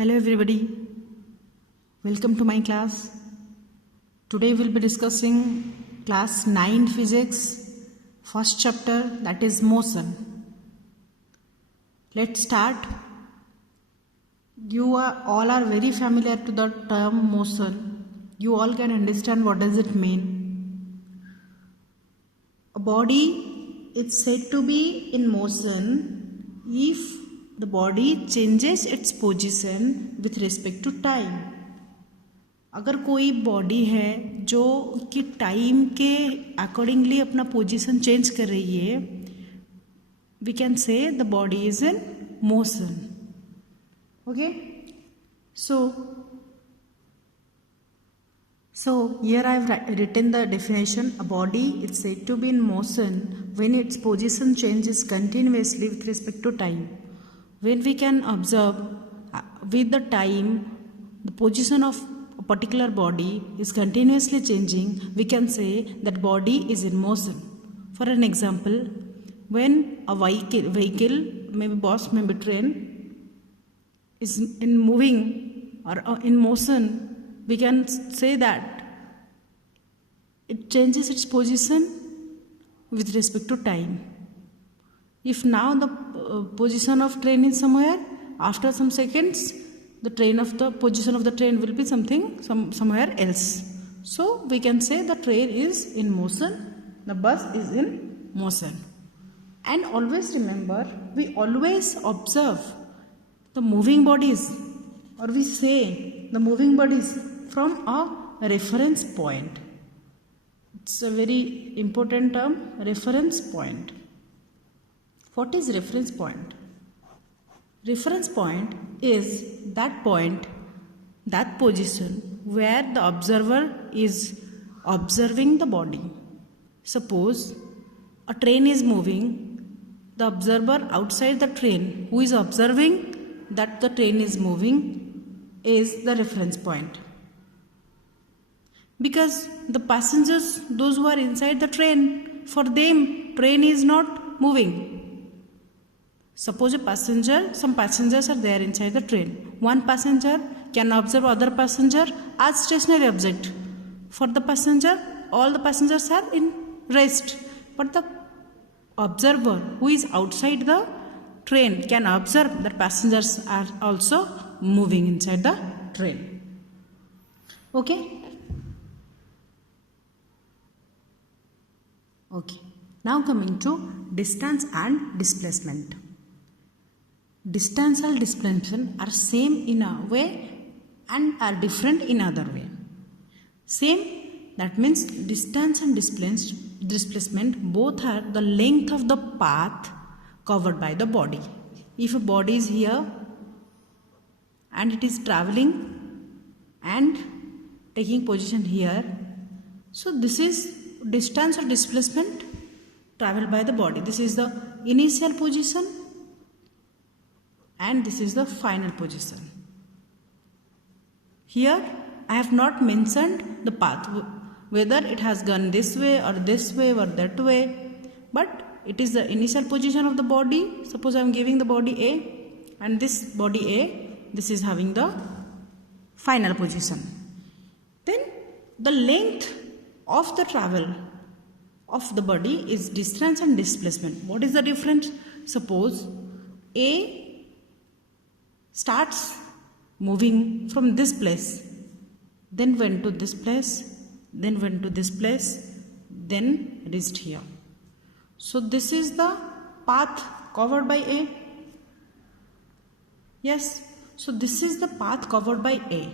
Hello everybody, welcome to my class. Today we'll be discussing class 9 physics, first chapter, that is motion. Let's start. You all are very familiar to the term motion. You all can understand what does it mean. A body is said to be in motion if the body changes its position with respect to time. अगर कोई body है जो कि time के accordingly अपना position change कर रही है, we can say the body is in motion. Okay, so here I have written the definition. A body is said to be in motion when its position changes continuously with respect to time. When we can observe with the time the position of a particular body is continuously changing, we can say that body is in motion. For an example, when a vehicle, maybe bus, maybe train, is in moving or in motion, we can say that it changes its position with respect to time. If now the position of train is somewhere, after some seconds the position of the train will be somewhere else. So we can say the train is in motion, the bus is in motion. And always remember, we always observe the moving bodies, or we say the moving bodies from a reference point. It's a very important term, reference point. What is reference point? Reference point is that point, that position where the observer is observing the body. Suppose a train is moving, the observer outside the train who is observing that the train is moving is the reference point. Because the passengers, those who are inside the train, for them train is not moving. Suppose some passengers are there inside the train. One passenger can observe other passenger as stationary object. For the passenger, all the passengers are in rest. But the observer who is outside the train can observe that passengers are also moving inside the train. Okay? Okay. Now coming to distance and displacement. Distance and displacement are same in a way and are different in other way. Same, that means distance and displacement both are the length of the path covered by the body. If a body is here and it is traveling and taking position here, so this is distance or displacement traveled by the body. This is the initial position and this is the final position. Here I have not mentioned the path, whether it has gone this way or that way, but it is the initial position of the body. Suppose I am giving the body A, and this body A, this is having the final position. Then the length of the travel of the body is distance and displacement. What is the difference? Suppose A starts moving from this place, then went to this place, then went to this place, then reached here. So this is the path covered by A. Yes, so this is the path covered by A.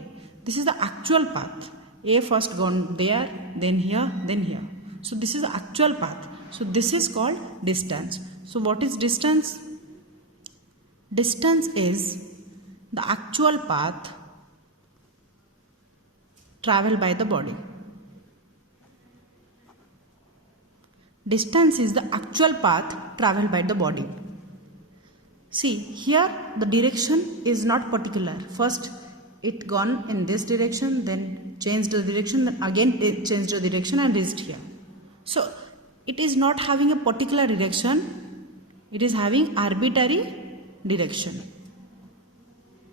This is the actual path. A first gone there, then here, then here. So this is the actual path. So this is called distance. So what is distance? Distance is the actual path traveled by the body. Distance is the actual path traveled by the body. See, here the direction is not particular. First it gone in this direction, then changed the direction, then again it changed the direction and reached here. So it is not having a particular direction, it is having arbitrary direction.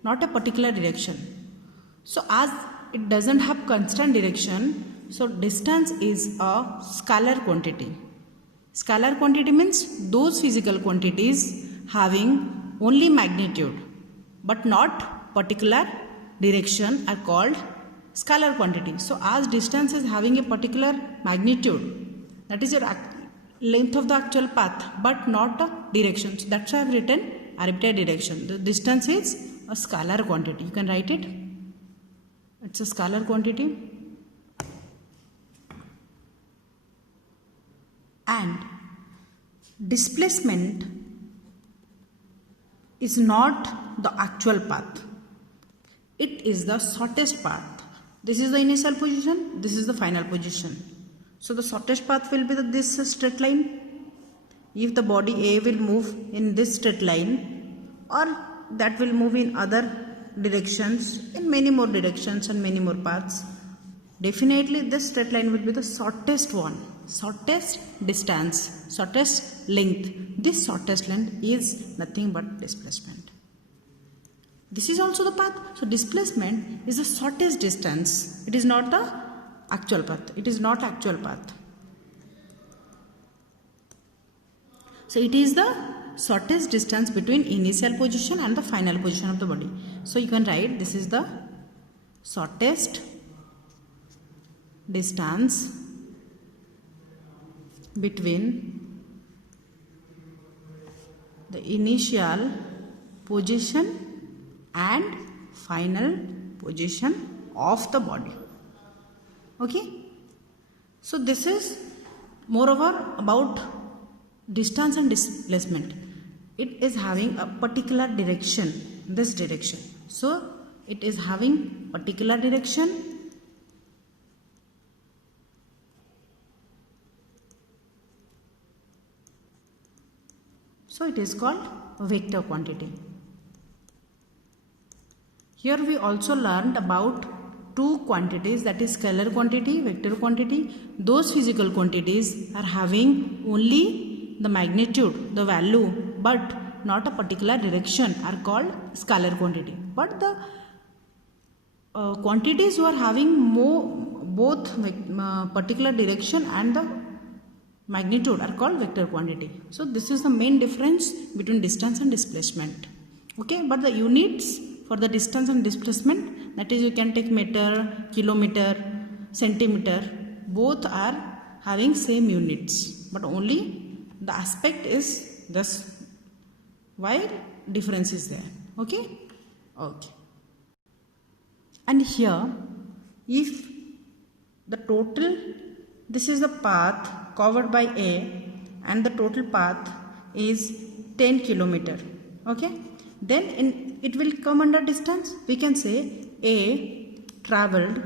not a particular direction. So as it doesn't have constant direction, so distance is a scalar quantity. Scalar quantity means those physical quantities having only magnitude but not particular direction are called scalar quantity. So as distance is having a particular magnitude, that is your length of the actual path but not a direction. So that's why I have written arbitrary direction. The distance is a scalar quantity. You can write it. It's a scalar quantity. And displacement is not the actual path. It is the shortest path. This is the initial position, this is the final position. So the shortest path will be this straight line. If the body A will move in this straight line, or that will move in other directions, in many more directions and many more paths, definitely this straight line will be the shortest one. Shortest distance, shortest length. This shortest length is nothing but displacement. This is also the path. So displacement is the shortest distance. It is not the actual path. It is not actual path. So it is the shortest distance between initial position and the final position of the body. So you can write this is the shortest distance between the initial position and final position of the body. Okay, so this is moreover about distance and displacement. It is having a particular direction, this direction. So it is having particular direction. So it is called vector quantity. Here we also learned about two quantities, that is scalar quantity, vector quantity. Those physical quantities are having only the magnitude, the value, but not a particular direction are called scalar quantity. But the quantities who are having both particular direction and the magnitude are called vector quantity. So this is the main difference between distance and displacement. Okay, but the units for the distance and displacement, that is you can take meter, kilometer, centimeter, both are having same units, but only the aspect is this, while difference is there. Okay, okay. And here if the total, this is the path covered by A and the total path is 10 kilometer. Okay, then it will come under distance. We can say A traveled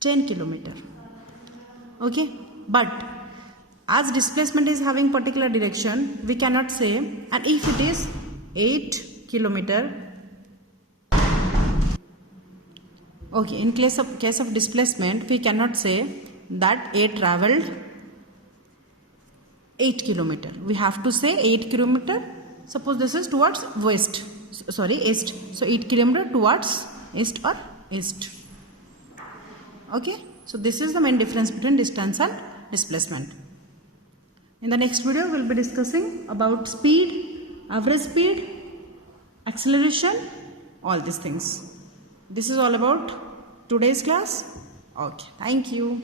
10 kilometer. Okay, but as displacement is having particular direction, we cannot say, and if it is 8 kilometer, okay, in case of displacement, we cannot say that A traveled 8 kilometer. We have to say 8 kilometer. Suppose this is towards west, east. So 8 kilometer towards east or east. Okay, so this is the main difference between distance and displacement. In the next video, we will be discussing about speed, average speed, acceleration, all these things. This is all about today's class. Okay, thank you.